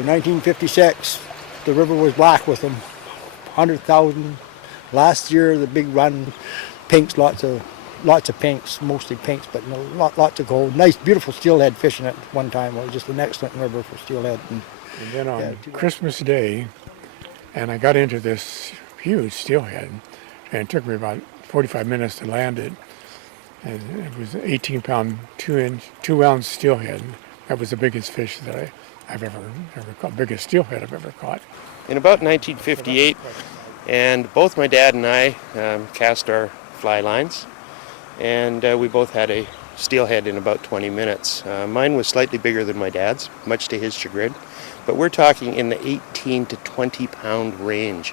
In 1956, the river was black with them, 100,000. Last year, the big run, pinks, lots of pinks, mostly pinks, but lots of gold. Nice, beautiful steelhead fishing at one time. It was just an excellent river for steelhead. And then on Christmas Day, and I got into this huge steelhead, and it took me about 45 minutes to land it. And it was an 18-pound, 2-ounce steelhead. That was the biggest fish that I've ever caught, biggest steelhead I've ever caught. In about 1958, and both my dad and I cast our fly lines, and we both had a steelhead in about 20 minutes. Mine was slightly bigger than my dad's, much to his chagrin, but we're talking in the 18 to 20 pound range.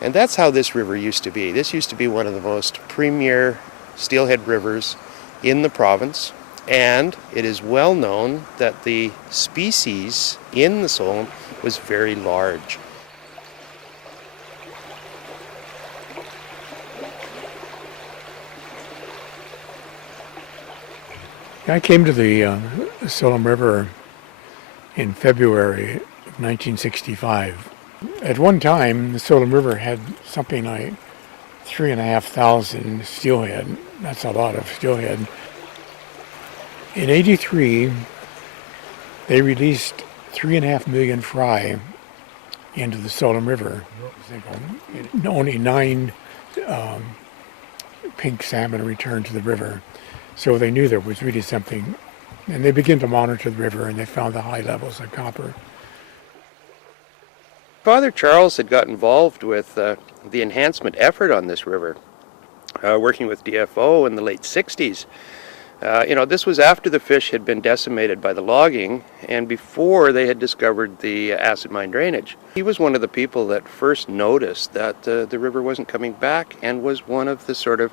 And that's how this river used to be. This used to be one of the most premier steelhead rivers in the province. And it is well known that the species in the Tsolum was very large. I came to the Tsolum River in February of 1965. At one time, the Tsolum River had something like 3,500 steelhead. That's a lot of steelhead. In '83, they released 3.5 million fry into the Tsolum River. Only 9 pink salmon returned to the river. So they knew there was really something. And they began to monitor the river, and they found the high levels of copper. Father Charles had got involved with the enhancement effort on this river, working with DFO in the late 60s. This was after the fish had been decimated by the logging and before they had discovered the acid mine drainage. He was one of the people that first noticed that the river wasn't coming back and was one of the sort of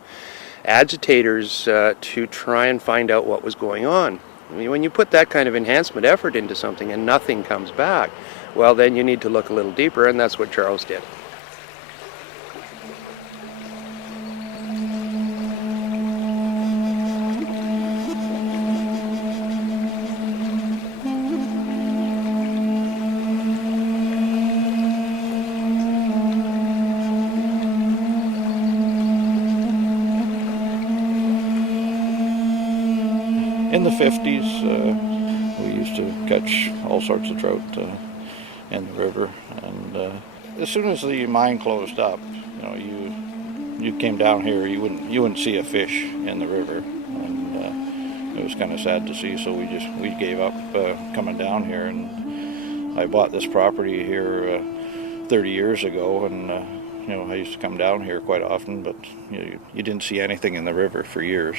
agitators to try and find out what was going on. I mean, when you put that kind of enhancement effort into something and nothing comes back, well, then you need to look a little deeper, and that's what Charles did. In the 50s, we used to catch all sorts of trout in the river, and as soon as the mine closed up, you came down here, you wouldn't see a fish in the river, and it was kind of sad to see. So we gave up coming down here, and I bought this property here 30 years ago, and I used to come down here quite often, but you didn't see anything in the river for years.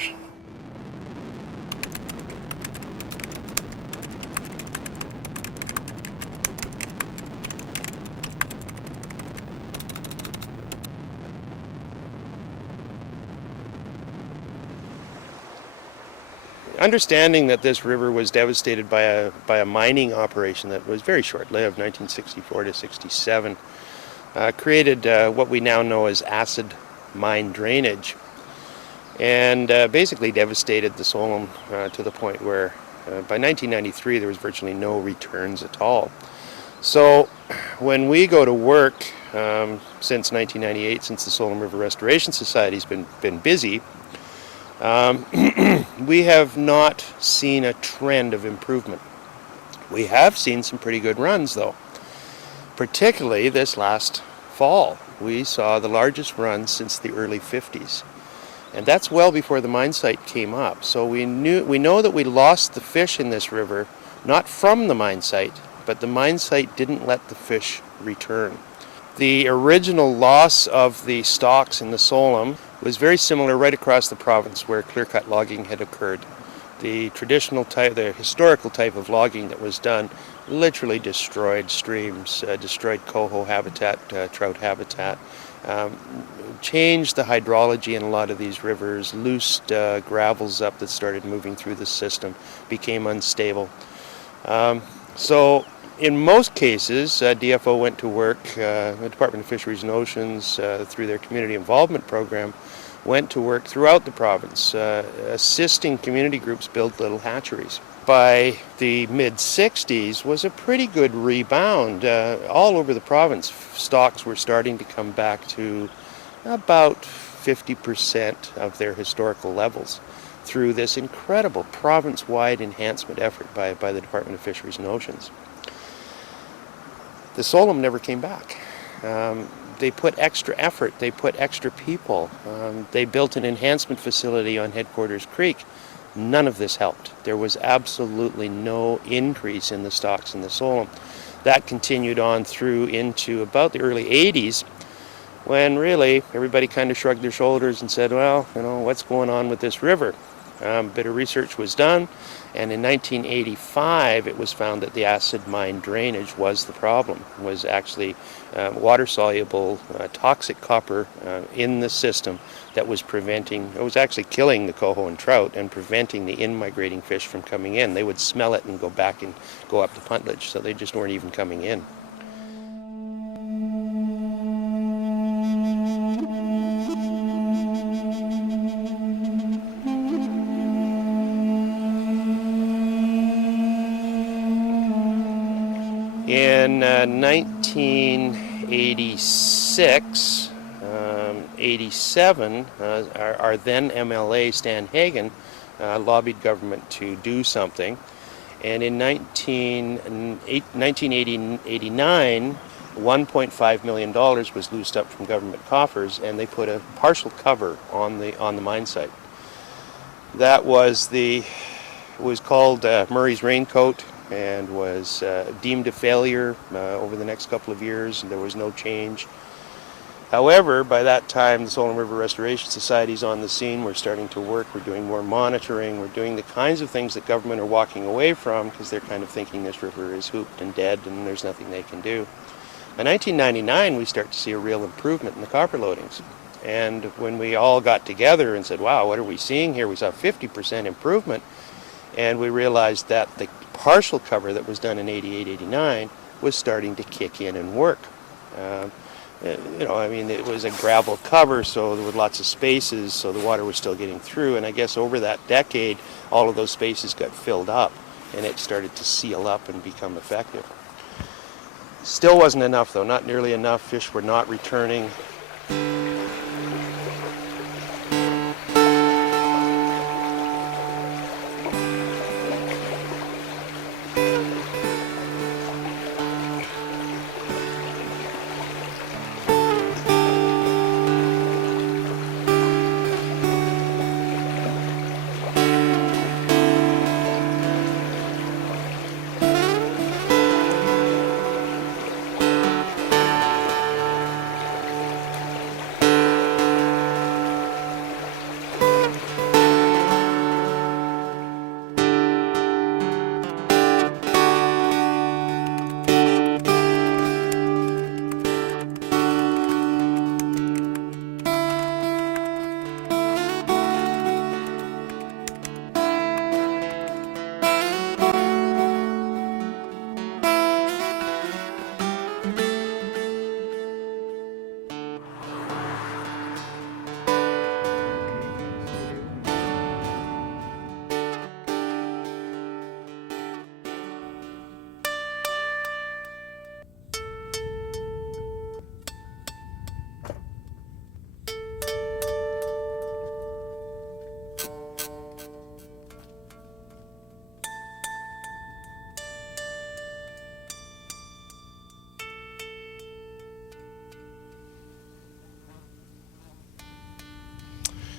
Understanding that this river was devastated by a mining operation that was very short-lived, 1964 to 67, created what we now know as acid mine drainage, and basically devastated the Tsolum to the point where by 1993 there was virtually no returns at all. So when we go to work since 1998, since the Tsolum River Restoration Society has been busy, We have not seen a trend of improvement. We have seen some pretty good runs, though. Particularly this last fall, we saw the largest run since the early 50s. And that's well before the mine site came up. So we know that we lost the fish in this river, not from the mine site, but the mine site didn't let the fish return. The original loss of the stocks in the Tsolum was very similar right across the province where clear-cut logging had occurred. The traditional type, the historical type of logging that was done literally destroyed streams, destroyed coho habitat, trout habitat, changed the hydrology in a lot of these rivers, loosed gravels up that started moving through the system, became unstable. So in most cases, DFO went to work, the Department of Fisheries and Oceans, through their community involvement program, went to work throughout the province, assisting community groups build little hatcheries. By the mid-60s was a pretty good rebound. All over the province, stocks were starting to come back to about 50% of their historical levels through this incredible province-wide enhancement effort by the Department of Fisheries and Oceans. The Tsolum never came back. They put extra effort, they put extra people, they built an enhancement facility on Headquarters Creek. None of this helped. There was absolutely no increase in the stocks in the Tsolum. That continued on through into about the early 80s, when really everybody kind of shrugged their shoulders and said, well, you know, what's going on with this river? A bit of research was done, and in 1985 it was found that the acid mine drainage was the problem, was actually water-soluble toxic copper in the system that was preventing, it was actually killing the coho and trout and preventing the in-migrating fish from coming in. They would smell it and go back and go up the puntledge, so they just weren't even coming in. In 1986, 87, our then MLA, Stan Hagen, lobbied government to do something. And in 1989, $1.5 million was loosed up from government coffers, and they put a partial cover on the mine site. That was called Murray's Raincoat, and was deemed a failure over the next couple of years, and there was no change. However, by that time, the Tsolum River Restoration Society is on the scene. We're starting to work, we're doing more monitoring, we're doing the kinds of things that government are walking away from because they're kind of thinking this river is hooped and dead and there's nothing they can do. By 1999, we start to see a real improvement in the copper loadings. And when we all got together and said, wow, what are we seeing here? We saw 50% improvement. And we realized that the partial cover that was done in 88, 89 was starting to kick in and work. It was a gravel cover, so there were lots of spaces, so the water was still getting through. And I guess over that decade, all of those spaces got filled up, and it started to seal up and become effective. Still wasn't enough, though, not nearly enough. Fish were not returning.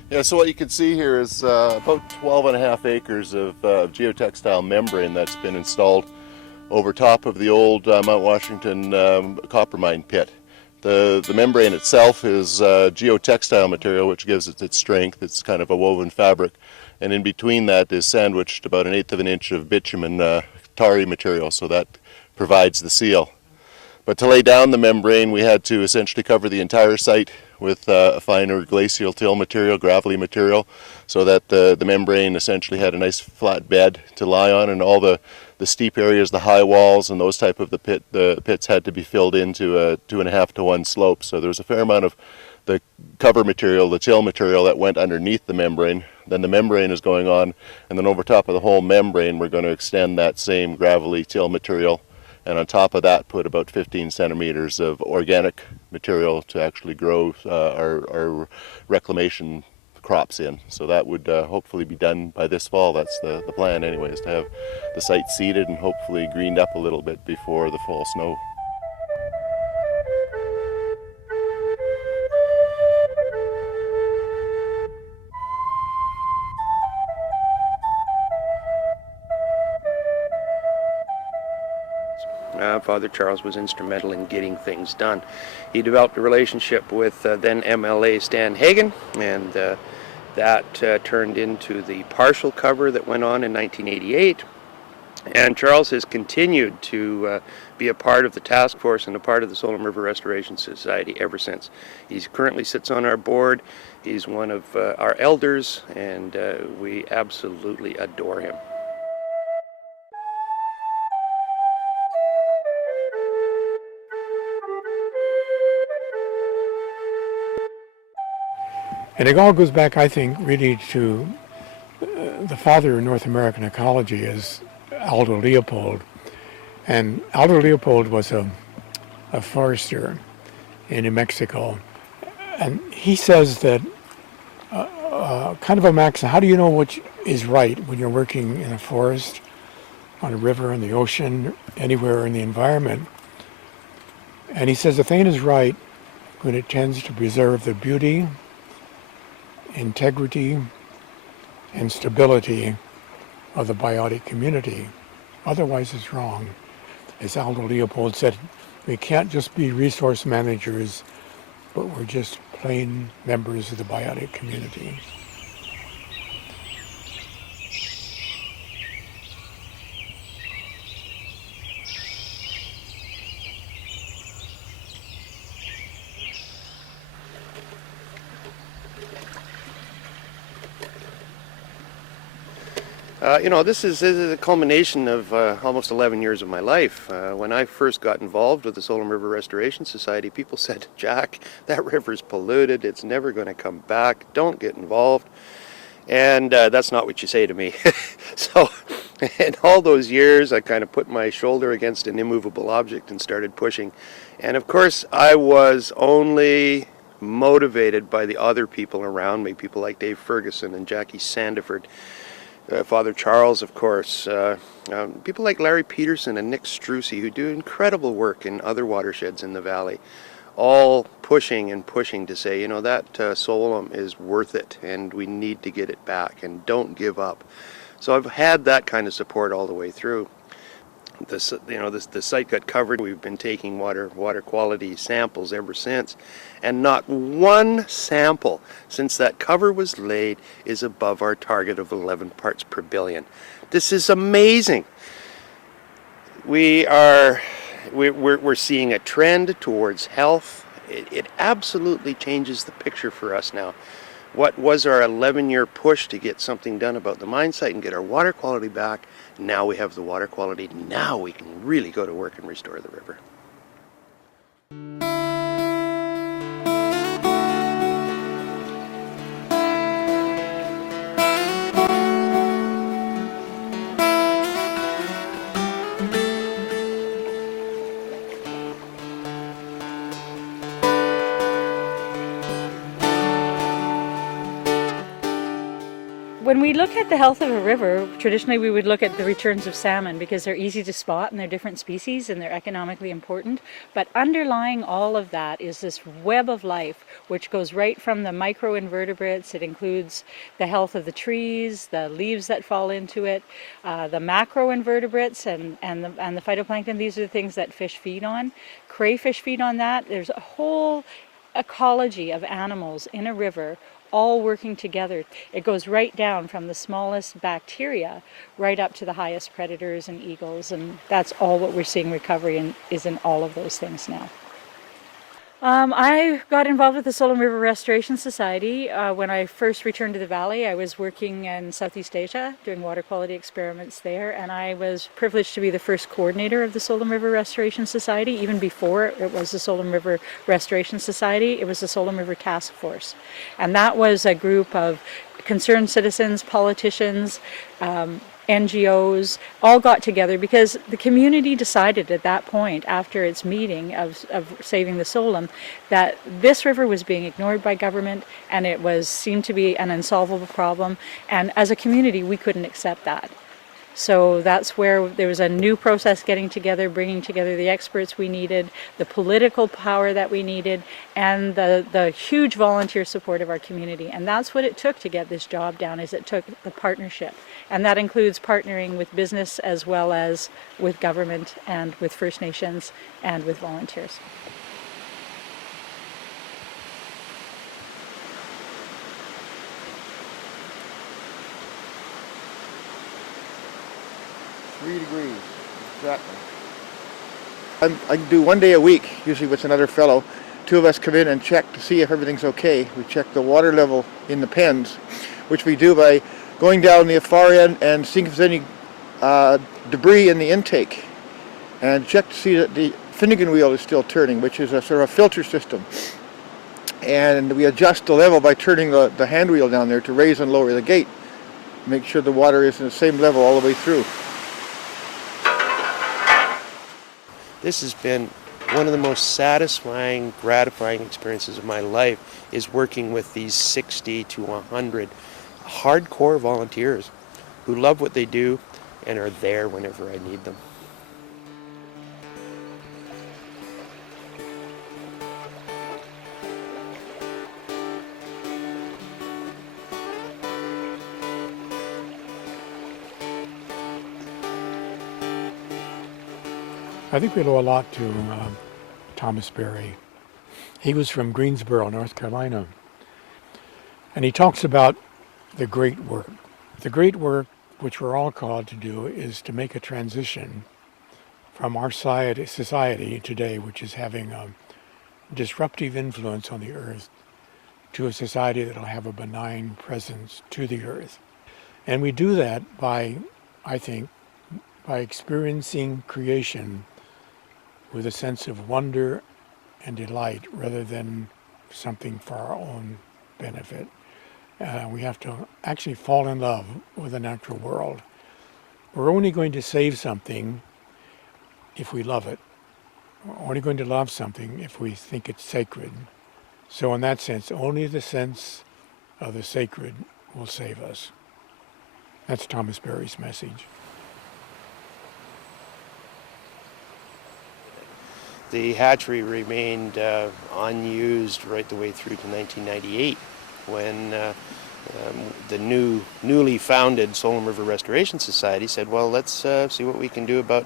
Yeah, so what you can see here is about 12.5 acres of geotextile membrane that's been installed over top of the old Mount Washington copper mine pit. The membrane itself is geotextile material, which gives it its strength. It's kind of a woven fabric, and in between that is sandwiched about 1/8 of an inch of bitumen tarry material, so that provides the seal. But to lay down the membrane, we had to essentially cover the entire site with a finer glacial till material, gravelly material, so that the membrane essentially had a nice flat bed to lie on, and all the steep areas, the high walls and those type of the pits had to be filled into a 2.5 to 1 slope. So there was a fair amount of the cover material, the till material that went underneath the membrane. Then the membrane is going on, and then over top of the whole membrane we're going to extend that same gravelly till material, and on top of that put about 15 centimeters of organic material to actually grow our reclamation crops in. So that would hopefully be done by this fall. That's the plan anyway, is to have the site seeded and hopefully greened up a little bit before the fall snow. Father Charles was instrumental in getting things done. He developed a relationship with then MLA Stan Hagen, and that turned into the partial cover that went on in 1988. And Charles has continued to be a part of the task force and a part of the Tsolum River Restoration Society ever since. He currently sits on our board. He's one of our elders, and we absolutely adore him. And it all goes back, I think, really to the father of North American ecology is Aldo Leopold. And Aldo Leopold was a forester in New Mexico. And he says that kind of a maxim, how do you know what is right when you're working in a forest, on a river, in the ocean, anywhere in the environment? And he says the thing is right when it tends to preserve the beauty, integrity, and stability of the biotic community. Otherwise it's wrong. As Aldo Leopold said, we can't just be resource managers, but we're just plain members of the biotic community. This is a culmination of almost 11 years of my life. When I first got involved with the Tsolum River Restoration Society, people said, "Jack, that river's polluted. It's never going to come back. Don't get involved." And that's not what you say to me. So in all those years, I kind of put my shoulder against an immovable object and started pushing. And of course, I was only motivated by the other people around me, people like Dave Ferguson and Jackie Sandiford. Father Charles, of course, people like Larry Peterson and Nick Strucy, who do incredible work in other watersheds in the valley, all pushing and pushing to say, that Tsolum is worth it, and we need to get it back, and don't give up. So I've had that kind of support all the way through. The site got covered. We've been taking water quality samples ever since, and not one sample since that cover was laid is above our target of 11 parts per billion. This is amazing. We're seeing a trend towards health. It absolutely changes the picture for us now. What was our 11-year push to get something done about the mine site and get our water quality back? Now we have the water quality. Now we can really go to work and restore the river. When we look at the health of a river, traditionally we would look at the returns of salmon because they're easy to spot and they're different species and they're economically important. But underlying all of that is this web of life which goes right from the microinvertebrates. It includes the health of the trees, the leaves that fall into it, the macroinvertebrates and the phytoplankton. These are the things that fish feed on. Crayfish feed on that. There's a whole ecology of animals in a river all working together. It goes right down from the smallest bacteria right up to the highest predators and eagles, and that's all what we're seeing recovery in, is in all of those things now. I got involved with the Tsolum River Restoration Society when I first returned to the valley. I was working in Southeast Asia doing water quality experiments there, and I was privileged to be the first coordinator of the Tsolum River Restoration Society. Even before it was the Tsolum River Restoration Society, it was the Tsolum River Task Force, and that was a group of concerned citizens, politicians, NGOs, all got together because the community decided at that point, after its meeting of saving the Tsolum, that this river was being ignored by government and it seemed to be an unsolvable problem, and as a community we couldn't accept that. So that's where there was a new process getting together, bringing together the experts we needed, the political power that we needed, and the huge volunteer support of our community. And that's what it took to get this job down, is it took the partnership. And that includes partnering with business as well as with government and with First Nations and with volunteers. Degrees, exactly. I do 1 day a week, usually with another fellow. Two of us come in and check to see if everything's okay. We check the water level in the pens, which we do by going down the far end and seeing if there's any debris in the intake, and check to see that the Finnegan wheel is still turning, which is a sort of a filter system. And we adjust the level by turning the hand wheel down there to raise and lower the gate, make sure the water is in the same level all the way through. This has been one of the most satisfying, gratifying experiences of my life, is working with these 60 to 100 hardcore volunteers who love what they do and are there whenever I need them. I think we owe a lot to Thomas Berry. He was from Greensboro, North Carolina, and he talks about the great work. The great work which we're all called to do is to make a transition from our society today, which is having a disruptive influence on the earth, to a society that will have a benign presence to the earth. And we do that by, I think, by experiencing creation with a sense of wonder and delight rather than something for our own benefit. We have to actually fall in love with the natural world. We're only going to save something if we love it. We're only going to love something if we think it's sacred. So in that sense, only the sense of the sacred will save us. That's Thomas Berry's message. The hatchery remained unused right the way through to 1998, when the newly founded Tsolum River Restoration Society said, well, let's see what we can do about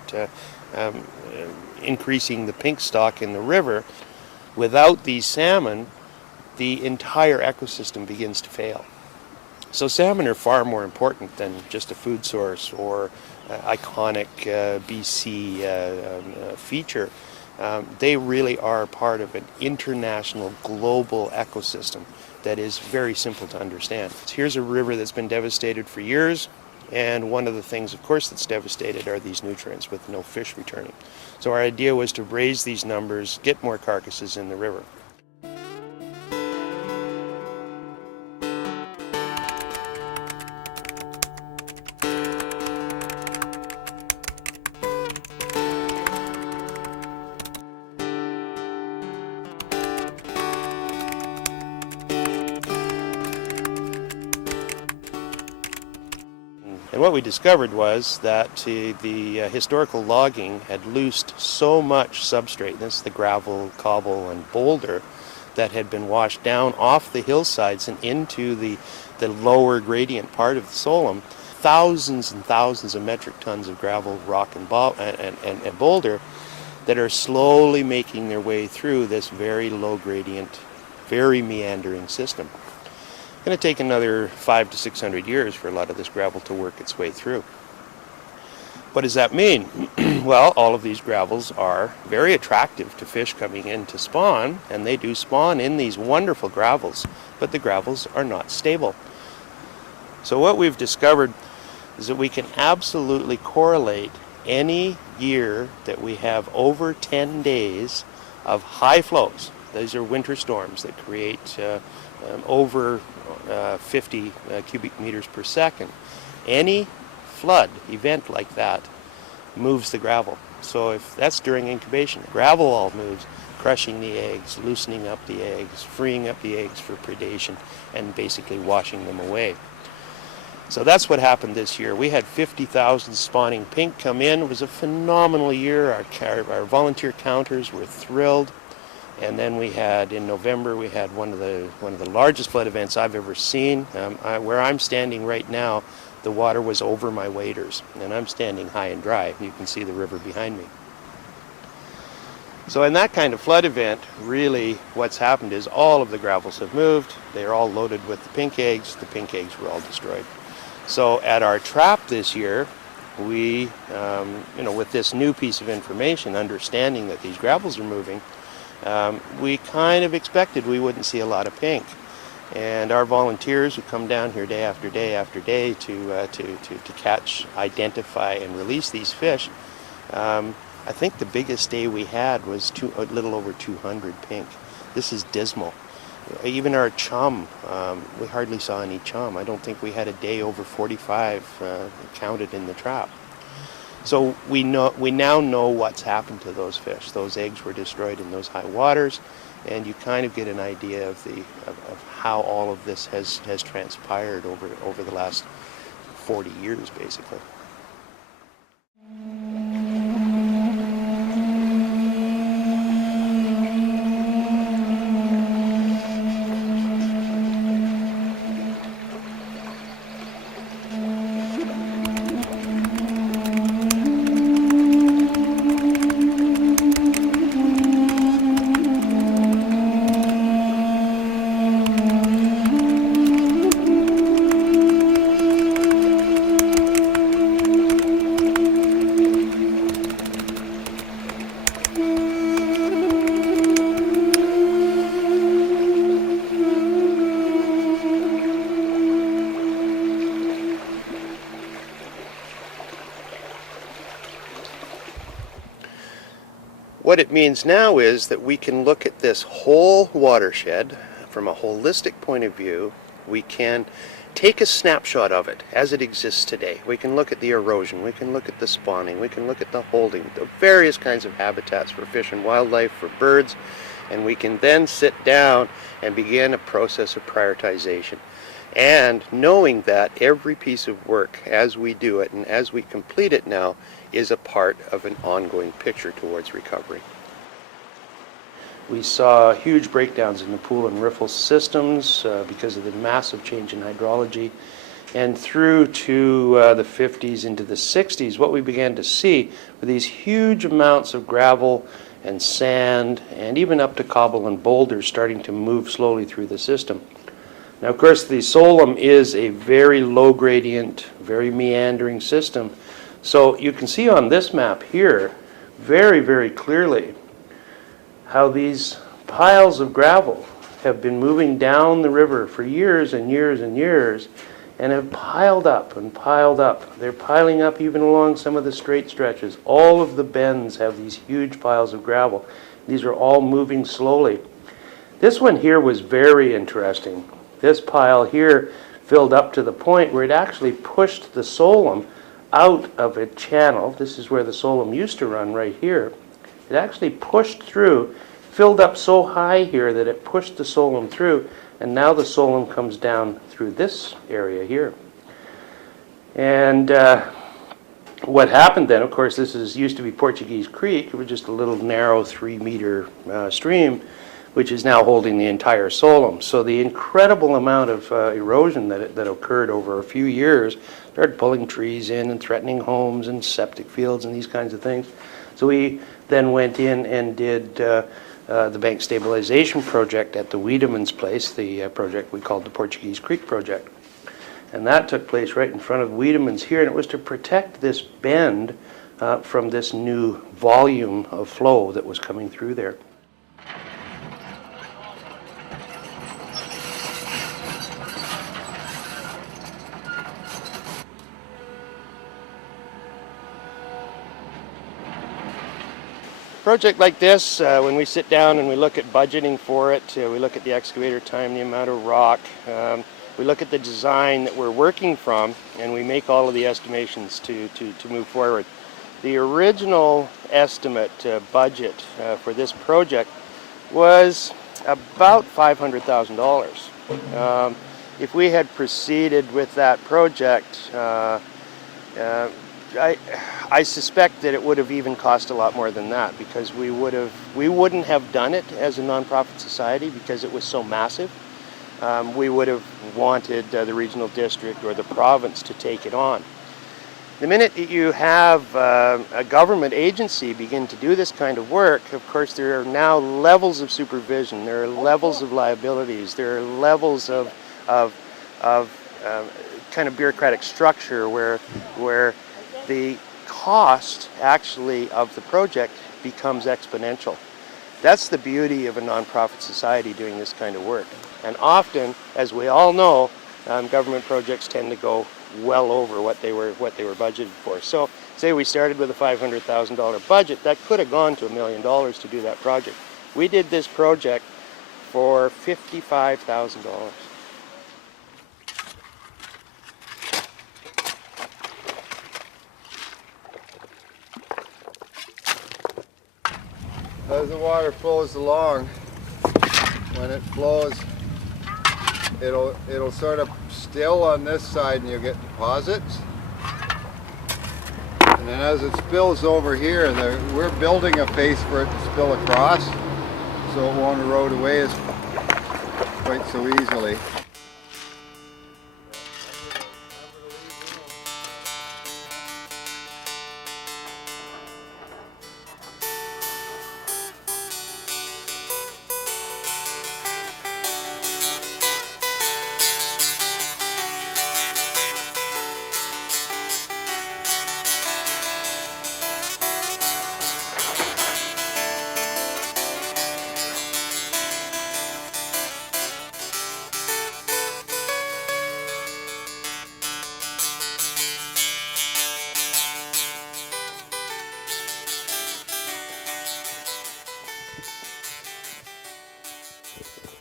increasing the pink stock in the river. Without these salmon, the entire ecosystem begins to fail. So salmon are far more important than just a food source or iconic BC feature. They really are part of an international, global ecosystem that is very simple to understand. Here's a river that's been devastated for years, and one of the things, of course, that's devastated are these nutrients with no fish returning. So our idea was to raise these numbers, get more carcasses in the river. And what we discovered was that the historical logging had loosed so much substrate, this is the gravel, cobble, and boulder, that had been washed down off the hillsides and into the lower gradient part of the Tsolum. Thousands and thousands of metric tons of gravel, rock, and boulder that are slowly making their way through this very low gradient, very meandering system. It's going to take another 500 to 600 years for a lot of this gravel to work its way through. What does that mean? Well, all of these gravels are very attractive to fish coming in to spawn, and they do spawn in these wonderful gravels, but the gravels are not stable. So what we've discovered is that we can absolutely correlate any year that we have over 10 days of high flows. These are winter storms that create over 50 cubic meters per second. Any flood event like that moves the gravel. So if that's during incubation, gravel all moves, crushing the eggs, loosening up the eggs, freeing up the eggs for predation, and basically washing them away. So that's what happened this year. We had 50,000 spawning pink come in. It was a phenomenal year. Our volunteer counters were thrilled. And then we had, in November, we had one of the largest flood events I've ever seen. Where I'm standing right now, the water was over my waders, and I'm standing high and dry. You can see the river behind me. So in that kind of flood event, really what's happened is all of the gravels have moved. They're all loaded with the pink eggs. The pink eggs were all destroyed. So at our trap this year, we, with this new piece of information, understanding that these gravels are moving, we kind of expected we wouldn't see a lot of pink. And our volunteers who come down here day after day after day to catch, identify, and release these fish, I think the biggest day we had was a little over 200 pink. This is dismal. Even our chum, we hardly saw any chum. I don't think we had a day over 45 counted in the trap. So we now know what's happened to those fish. Those eggs were destroyed in those high waters, and you kind of get an idea of how all of this has transpired over the last 40 years, basically. What it means now is that we can look at this whole watershed from a holistic point of view. We can take a snapshot of it as it exists today. We can look at the erosion, we can look at the spawning, we can look at the holding, the various kinds of habitats for fish and wildlife, for birds, and we can then sit down and begin a process of prioritization. And knowing that every piece of work as we do it and as we complete it now is a part of an ongoing picture towards recovery. We saw huge breakdowns in the pool and riffle systems because of the massive change in hydrology. And through to the 50s into the 60s, what we began to see were these huge amounts of gravel and sand and even up to cobble and boulders starting to move slowly through the system. Now, of course, the Tsolum is a very low gradient, very meandering system. So you can see on this map here very, very clearly how these piles of gravel have been moving down the river for years and years and years and have piled up and piled up. They're piling up even along some of the straight stretches. All of the bends have these huge piles of gravel. These are all moving slowly. This one here was very interesting. This pile here filled up to the point where it actually pushed the Tsolum out of a channel. This is where the Tsolum used to run right here. It actually pushed through, filled up so high here that it pushed the Tsolum through, and now the Tsolum comes down through this area here. And what happened then, of course, used to be Portuguese Creek. It was just a little narrow 3-meter stream, which is now holding the entire Tsolum. So the incredible amount of erosion that occurred over a few years started pulling trees in and threatening homes and septic fields and these kinds of things. So we then went in and did the bank stabilization project at the Wiedemann's place, the project we called the Portuguese Creek project. And that took place right in front of Wiedemann's here, and it was to protect this bend from this new volume of flow that was coming through there. Project like this, when we sit down and we look at budgeting for it, we look at the excavator time, the amount of rock, we look at the design that we're working from, and we make all of the estimations to move forward. The original estimate budget for this project was about $500,000. If we had proceeded with that project, I suspect that it would have even cost a lot more than that, because we wouldn't have done it as a nonprofit society because it was so massive. We would have wanted the regional district or the province to take it on. The minute that you have a government agency begin to do this kind of work, of course there are now levels of supervision, there are levels of liabilities, there are levels of kind of bureaucratic structure where the cost actually of the project becomes exponential. That's the beauty of a nonprofit society doing this kind of work. And often, as we all know, government projects tend to go well over what they were budgeted for. So, say we started with a $500,000 budget, that could have gone to $1 million to do that project. We did this project for $55,000. As the water flows along, when it flows, it'll sort of still on this side and you'll get deposits. And then as it spills over here, we're building a face for it to spill across, so it won't erode away quite so easily.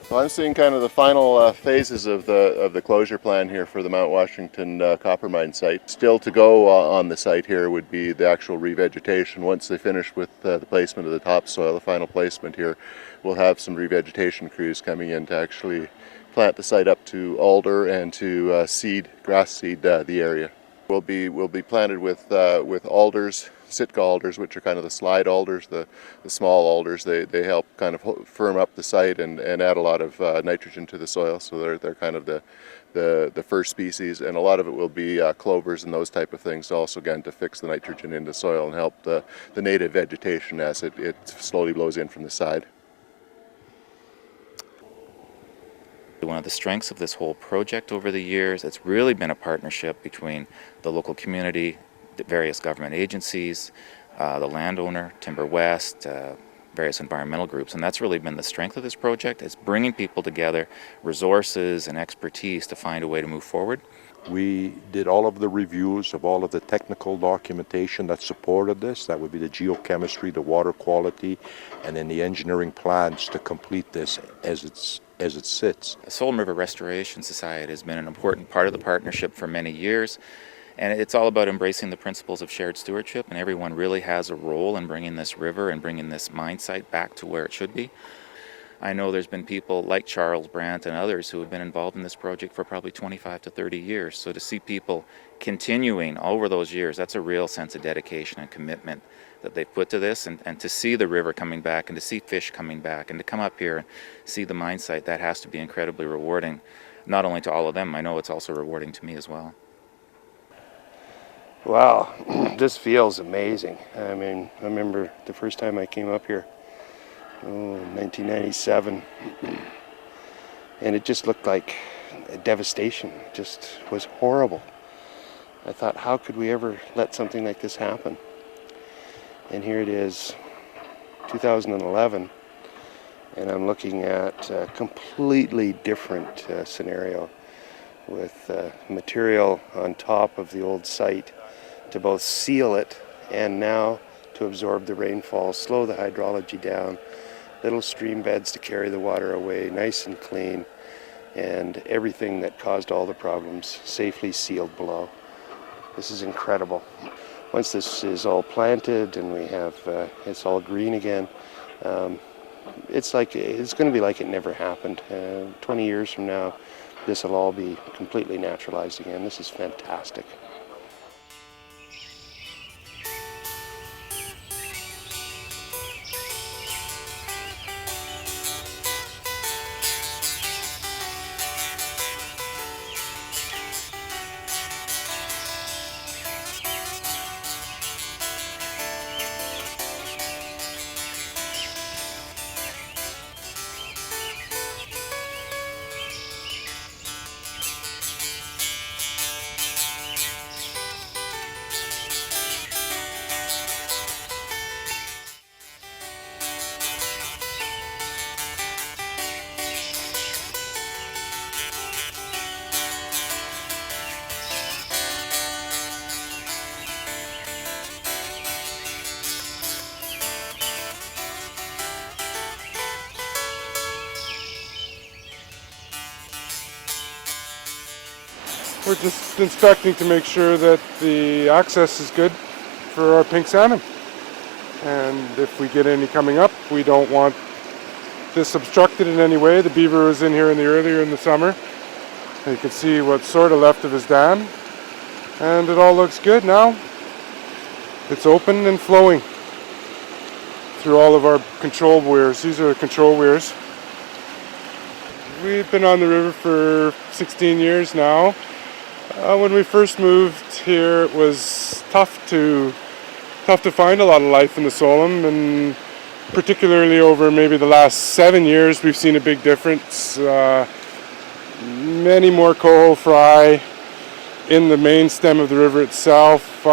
Well, I'm seeing kind of the final phases of the closure plan here for the Mount Washington copper mine site. Still to go on the site here would be the actual revegetation. Once they finish with the placement of the topsoil, the final placement here, we'll have some revegetation crews coming in to actually plant the site up to alder and to grass seed the area. We'll be planted with alders, Sitka alders, which are kind of the slide alders, the small alders. They help kind of firm up the site and add a lot of nitrogen to the soil. So they're kind of the first species, and a lot of it will be clovers and those type of things. Also, again, to fix the nitrogen into soil and help the native vegetation as it slowly blows in from the side. One of the strengths of this whole project over the years, it's really been a partnership between the local community, the various government agencies, the landowner, Timber West, various environmental groups, and that's really been the strength of this project. It's bringing people together, resources and expertise to find a way to move forward. We did all of the reviews of all of the technical documentation that supported this. That would be the geochemistry, the water quality, and then the engineering plans to complete this as it sits. The Tsolum River Restoration Society has been an important part of the partnership for many years, and it's all about embracing the principles of shared stewardship, and everyone really has a role in bringing this river and bringing this mine site back to where it should be. I know there's been people like Charles Brandt and others who have been involved in this project for probably 25 to 30 years. So to see people continuing over those years, that's a real sense of dedication and commitment that they've put to this, and to see the river coming back and to see fish coming back and to come up here and see the mine site, that has to be incredibly rewarding, not only to all of them, I know it's also rewarding to me as well. Wow, this feels amazing. I mean, I remember the first time I came up here, 1997, and it just looked like a devastation. It just was horrible. I thought, how could we ever let something like this happen? And here it is, 2011, and I'm looking at a completely different scenario with material on top of the old site to both seal it and now to absorb the rainfall, slow the hydrology down, little stream beds to carry the water away, nice and clean, and everything that caused all the problems safely sealed below. This is incredible. Once this is all planted and we have it's all green again, it's going to be like it never happened. 20 years from now, this will all be completely naturalized again. This is fantastic. We're just inspecting to make sure that the access is good for our pink salmon. And if we get any coming up, we don't want this obstructed in any way. The beaver was in here earlier in the summer. And you can see what's sort of left of his dam. And it all looks good now. It's open and flowing through all of our control weirs. These are the control weirs. We've been on the river for 16 years now. When we first moved here, it was tough to find a lot of life in the Tsolum, and particularly over maybe the last 7 years, we've seen a big difference. Many more coho fry in the main stem of the river itself.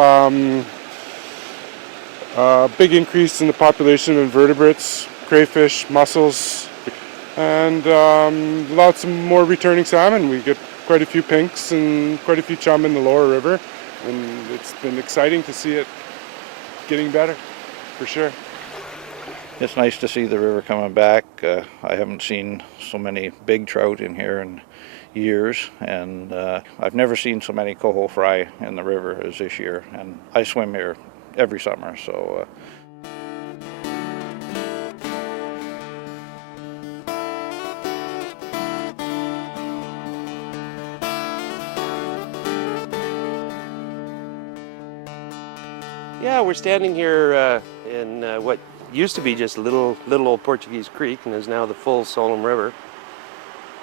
Big increase in the population of invertebrates, crayfish, mussels, and lots of more returning salmon. We get quite a few pinks and quite a few chum in the lower river, and it's been exciting to see it getting better, for sure. It's nice to see the river coming back. I haven't seen so many big trout in here in years, and I've never seen so many coho fry in the river as this year, and I swim here every summer, so Yeah, we're standing here in what used to be just little old Portuguese Creek and is now the full Tsolum River.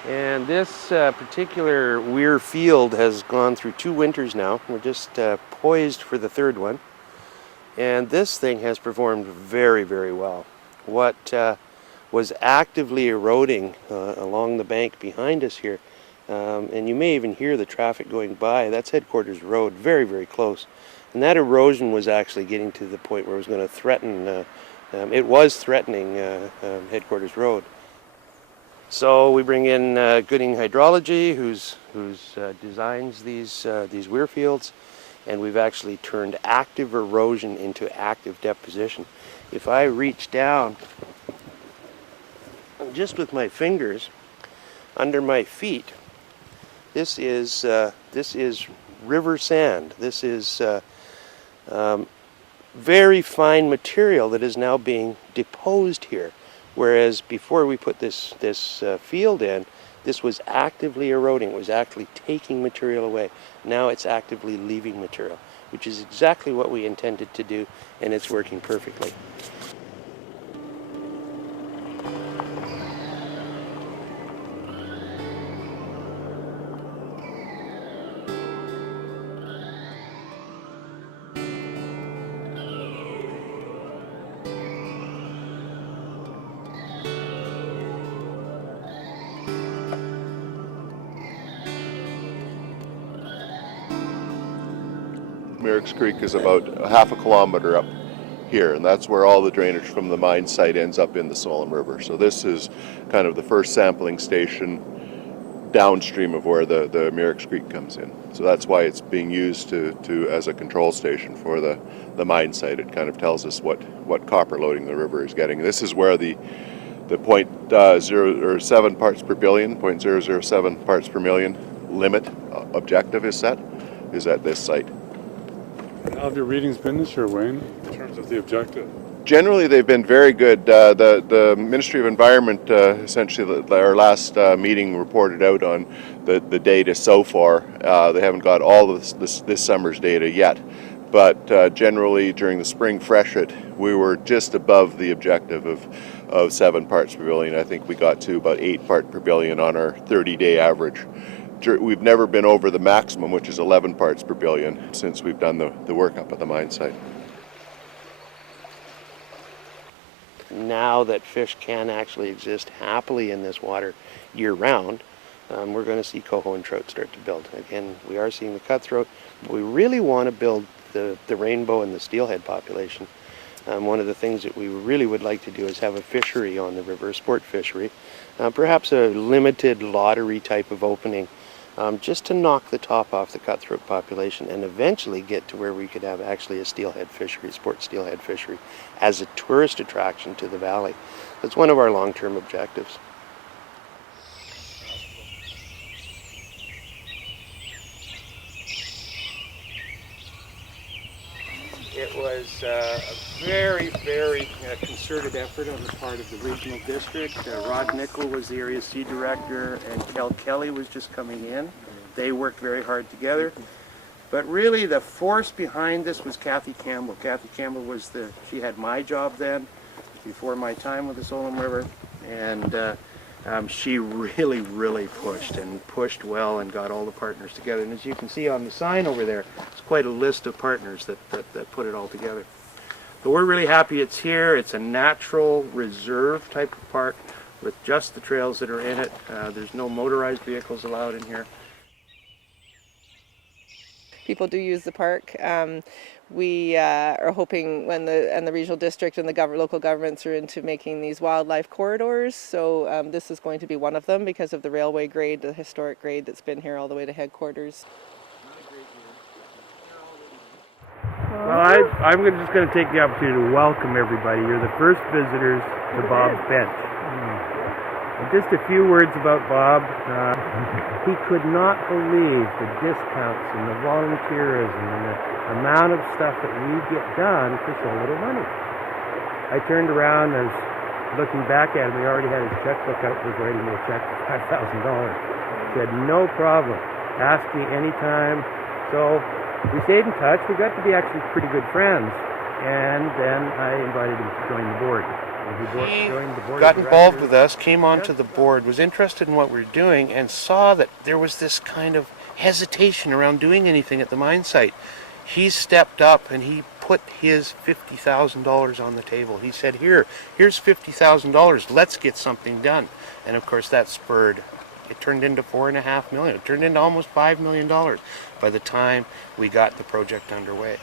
And this particular weir field has gone through 2 winters now. We're just poised for the 3rd one. And this thing has performed very, very well. What was actively eroding along the bank behind us here, and you may even hear the traffic going by, that's Headquarters Road, very, very close. And that erosion was actually getting to the point where it was going to threaten, it was threatening Headquarters Road. So we bring in Gooding Hydrology, who's designs these weir fields, and we've actually turned active erosion into active deposition. If I reach down just with my fingers under my feet, this is river sand. This is very fine material that is now being deposed here. Whereas before we put this field in, this was actively eroding, it was actually taking material away. Now it's actively leaving material, which is exactly what we intended to do, and it's working perfectly. Merrick's Creek is about half a kilometer up here, and that's where all the drainage from the mine site ends up in the Tsolum River. So this is kind of the first sampling station downstream of where the Merrick's Creek comes in. So that's why it's being used to as a control station for the mine site. It kind of tells us what copper loading the river is getting. This is where the 0.07 parts per billion, 0.007 parts per million limit objective is set, is at this site. How have your readings been this year, Wayne, in terms of the objective? Generally, they've been very good. The Ministry of Environment, essentially, our last meeting reported out on the data so far. They haven't got all of this summer's data yet, but generally during the spring freshet, we were just above the objective of 7 parts per billion. I think we got to about 8 parts per billion on our 30-day average. We've never been over the maximum, which is 11 parts per billion, since we've done the work up at the mine site. Now that fish can actually exist happily in this water year-round, we're going to see coho and trout start to build. Again, we are seeing the cutthroat, but we really want to build the rainbow and the steelhead population. One of the things that we really would like to do is have a fishery on the river, a sport fishery, perhaps a limited lottery type of opening, just to knock the top off the cutthroat population and eventually get to where we could have actually a steelhead fishery, sport steelhead fishery, as a tourist attraction to the valley. That's one of our long-term objectives. It was a very, very concerted effort on the part of the regional district. Rod Nickel was the area seed director, and Kel Kelly was just coming in. They worked very hard together. But really the force behind this was Kathy Campbell. Kathy Campbell was she had my job then, before my time with the Tsolum River, and she really, really pushed well and got all the partners together. And as you can see on the sign over there, it's quite a list of partners that put it all together. But we're really happy it's here. It's a natural reserve type of park with just the trails that are in it. There's no motorized vehicles allowed in here. People do use the park. We are hoping when the regional district and the local governments are into making these wildlife corridors, so this is going to be one of them because of the railway grade, the historic grade that's been here all the way to headquarters. Well, I'm just going to take the opportunity to welcome everybody. You're the first visitors to Bob's Bench. And just a few words about Bob. He could not believe the discounts and the volunteerism and the amount of stuff that we get done for so little money. I turned around and was looking back at him. He already had his checkbook out, was writing me a check for $5,000. He said, no problem. Ask me anytime. So we stayed in touch. We got to be actually pretty good friends. And then I invited him to join the board. He got involved with us, came onto the board, was interested in what we were doing, and saw that there was this kind of hesitation around doing anything at the mine site. He stepped up and he put his $50,000 on the table. He said, here's $50,000, let's get something done. And of course that spurred, it turned into $4.5 million. It turned into almost $5 million by the time we got the project underway.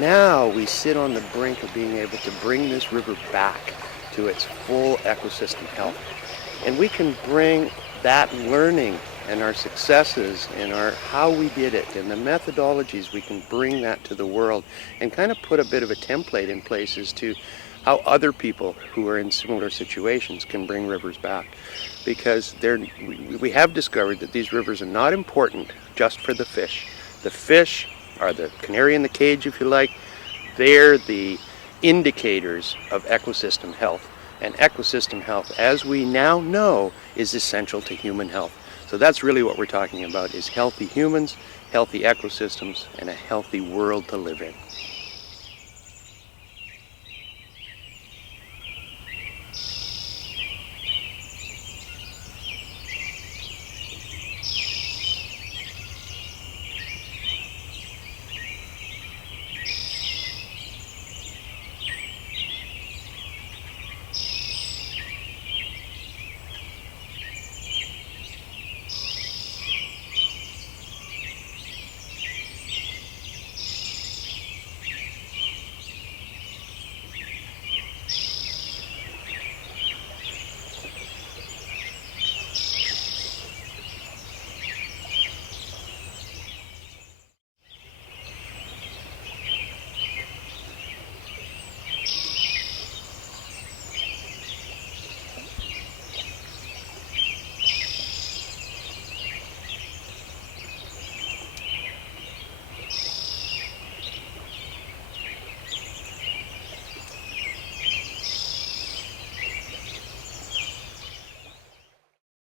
Now we sit on the brink of being able to bring this river back to its full ecosystem health. And we can bring that learning and our successes and how we did it and the methodologies, we can bring that to the world and kind of put a bit of a template in place as to how other people who are in similar situations can bring rivers back. Because we have discovered that these rivers are not important just for the fish. The fish are the canary in the cage, if you like. They're the indicators of ecosystem health. And ecosystem health, as we now know, is essential to human health. So that's really what we're talking about, is healthy humans, healthy ecosystems, and a healthy world to live in.